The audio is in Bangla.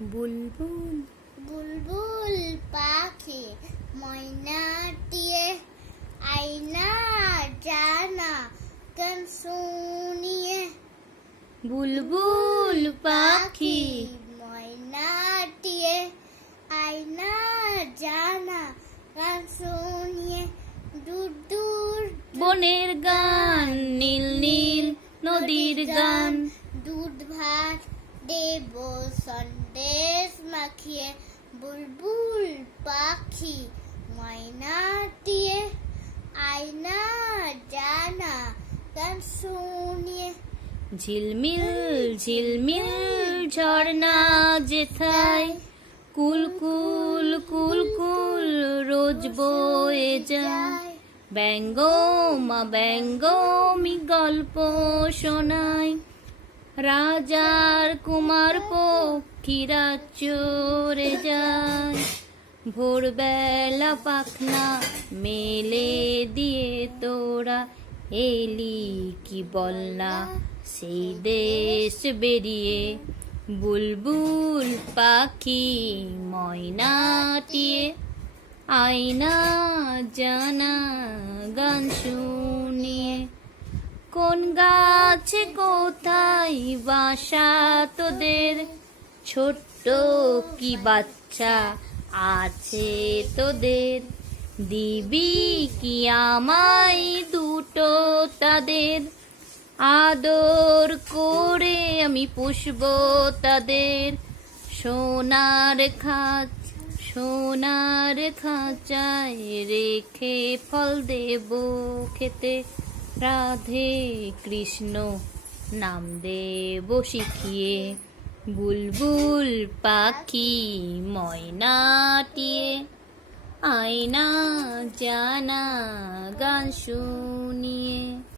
বুলবুল বুলবুল পাখি ময়নাটিয়ে আয়না জানা গান শুনিয়ে। বুলবুল পাখি ময়নাটিয়ে আয়না জানা গান শুনিয়ে। দূর দূর বনের গান, নীল নীল নদীর গান। দুধ ভাত দেব সন্দেশ মাখিয়ে। বুলবুল পাখি ময়নাটিয়ে আয়না জানা গান শুনিয়ে। ঝিলমিল ঝিলমিল ঝর্ণা যেথায় কুলকুল কুলকুল রোজ বয়ে যায়। ব্যঙ্গমা ব্যঙ্গমি গল্প শোনায়। রাজার কুমার পক্ষীরা চড়ে যায়। ভোরবেলা পাখনা মেলে দিয়ে তোরা এলি কি বল না সেই দেশ বেরিয়ে। বুলবুল পাখি ময়নাটিয়ে আয়না জানা গান শুনিয়ে। কোন গাছে কোথায় বাসা তোদের, ছোট্ট কি বাচ্চা আছে তোদের। দিবি কি আমায় দুটো তাদের, আদর করে আমি পুষব তাদের। সোনার খাঁচায় রেখে ফল দেব খেতে। রাধে কৃষ্ণ নাম দেব শিখিয়ে। বুলবুল পাখি ময়নাটিয়ে আয়না জানা গান শুনিয়ে।